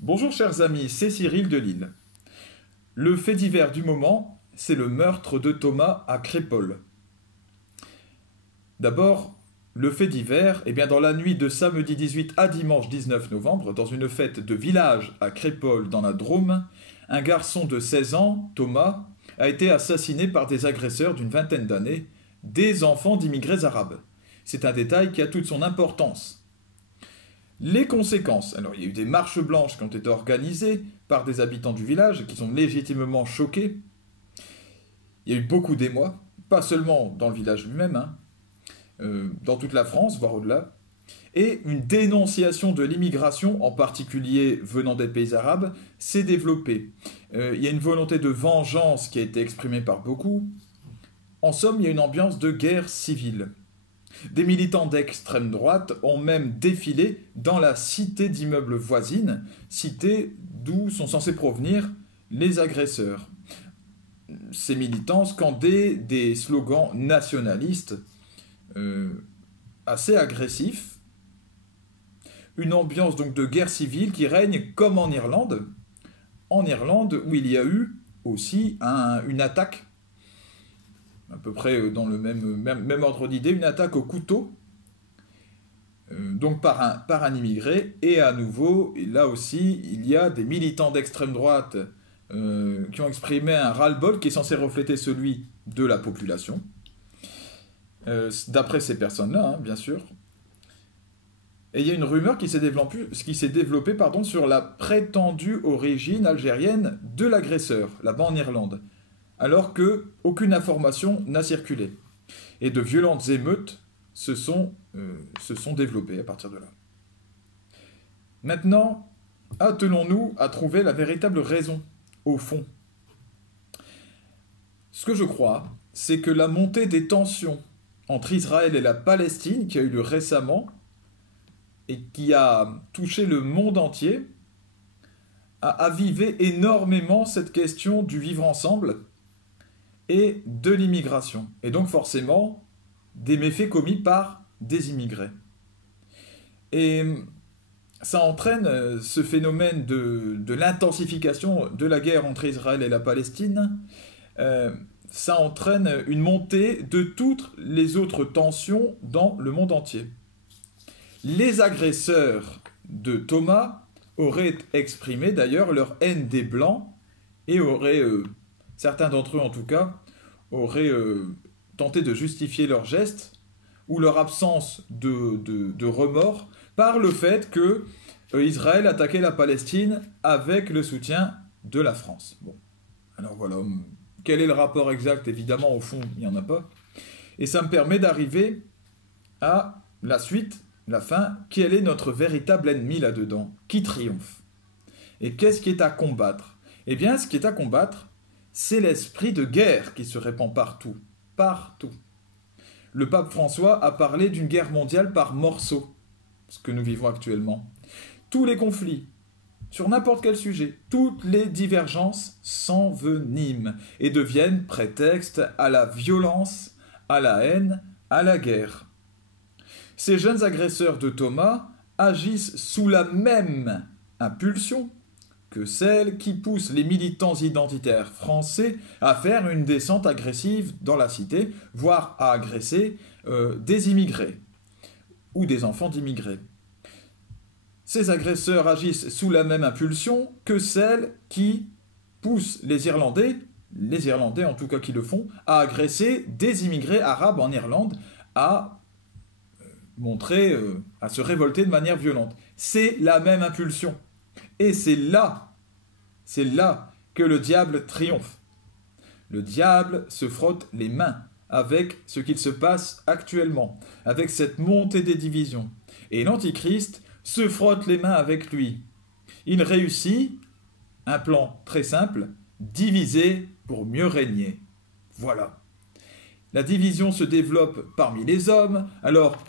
Bonjour chers amis, c'est Cyril de Lille. Le fait divers du moment, c'est le meurtre de Thomas à Crépol. D'abord, le fait divers, dans la nuit de samedi 18 à dimanche 19 novembre, dans une fête de village à Crépol dans la Drôme, un garçon de 16 ans, Thomas, a été assassiné par des agresseurs d'une vingtaine d'années, des enfants d'immigrés arabes. C'est un détail qui a toute son importance. Les conséquences. Alors, il y a eu des marches blanches qui ont été organisées par des habitants du village qui sont légitimement choqués. Il y a eu beaucoup d'émoi, pas seulement dans le village lui-même, dans toute la France, voire au-delà. Et une dénonciation de l'immigration, en particulier venant des pays arabes, s'est développée. Il y a une volonté de vengeance qui a été exprimée par beaucoup. En somme, il y a une ambiance de guerre civile. Des militants d'extrême droite ont même défilé dans la cité d'immeubles voisine, cité d'où sont censés provenir les agresseurs. Ces militants scandaient des slogans nationalistes assez agressifs. Une ambiance donc de guerre civile qui règne comme en Irlande où il y a eu aussi une attaque à peu près dans le même ordre d'idée, une attaque au couteau, donc par un immigré, et à nouveau, là aussi, il y a des militants d'extrême droite qui ont exprimé un ras-le-bol qui est censé refléter celui de la population, d'après ces personnes-là, bien sûr. Et il y a une rumeur qui s'est développée sur la prétendue origine algérienne de l'agresseur, là-bas en Irlande, alors qu'aucune information n'a circulé. Et de violentes émeutes se sont développées à partir de là. Maintenant, attelons-nous à trouver la véritable raison, au fond. Ce que je crois, c'est que la montée des tensions entre Israël et la Palestine, qui a eu lieu récemment, et qui a touché le monde entier, a avivé énormément cette question du vivre ensemble, et de l'immigration, et donc forcément des méfaits commis par des immigrés. Et ça entraîne ce phénomène de l'intensification de la guerre entre Israël et la Palestine, ça entraîne une montée de toutes les autres tensions dans le monde entier. Les agresseurs de Thomas auraient exprimé d'ailleurs leur haine des Blancs et auraient... certains d'entre eux, en tout cas, auraient tenté de justifier leur geste ou leur absence de remords par le fait que Israël attaquait la Palestine avec le soutien de la France. Bon, alors voilà, quel est le rapport exact? Évidemment, au fond, il n'y en a pas. Et ça me permet d'arriver à la suite, la fin. Quel est notre véritable ennemi là-dedans? Qui triomphe? Et qu'est-ce qui est à combattre? Eh bien, ce qui est à combattre, c'est l'esprit de guerre qui se répand partout. Partout. Le pape François a parlé d'une guerre mondiale par morceaux, ce que nous vivons actuellement. Tous les conflits, sur n'importe quel sujet, toutes les divergences s'enveniment et deviennent prétexte à la violence, à la haine, à la guerre. Ces jeunes agresseurs de Thomas agissent sous la même impulsion que celle qui pousse les militants identitaires français à faire une descente agressive dans la cité, voire à agresser des immigrés ou des enfants d'immigrés. Ces agresseurs agissent sous la même impulsion que celle qui pousse les Irlandais en tout cas qui le font, à agresser des immigrés arabes en Irlande, à à se révolter de manière violente. C'est la même impulsion. Et c'est là que le diable triomphe. Le diable se frotte les mains avec ce qu'il se passe actuellement, avec cette montée des divisions. Et l'Antichrist se frotte les mains avec lui. Il réussit un plan très simple, diviser pour mieux régner. Voilà. La division se développe parmi les hommes, alors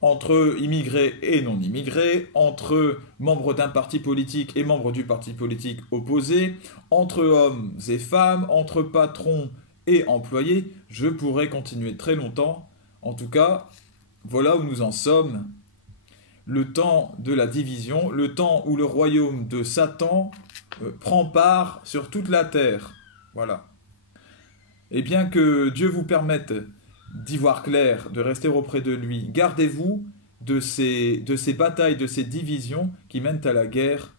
entre immigrés et non-immigrés, entre membres d'un parti politique et membres du parti politique opposé, entre hommes et femmes, entre patrons et employés. Je pourrais continuer très longtemps. En tout cas, voilà où nous en sommes. le temps de la division, le temps où le royaume de Satan prend part sur toute la terre. Voilà. Et bien que Dieu vous permette d'y voir clair, de rester auprès de lui, gardez-vous de ces batailles, de ces divisions qui mènent à la guerre,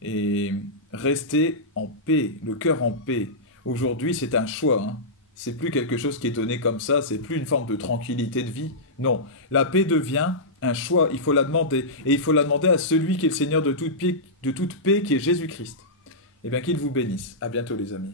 et restez en paix, le cœur en paix. Aujourd'hui, c'est un choix, hein. C'est plus quelque chose qui est donné comme ça, c'est plus une forme de tranquillité de vie. Non, la paix devient un choix, il faut la demander. Et il faut la demander à celui qui est le Seigneur de toute paix, qui est Jésus-Christ. Eh bien, qu'il vous bénisse. À bientôt, les amis.